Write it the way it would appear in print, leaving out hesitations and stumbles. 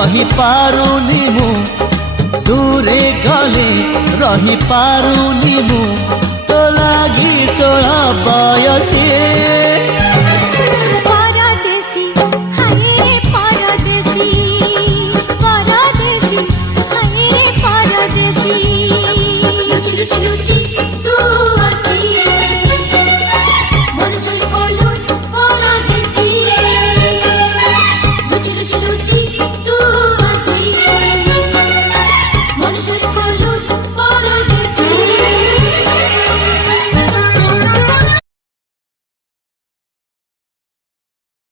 रही पारुनी मु दूरे गले रही पारुनी मु तो लागी 16 बयसी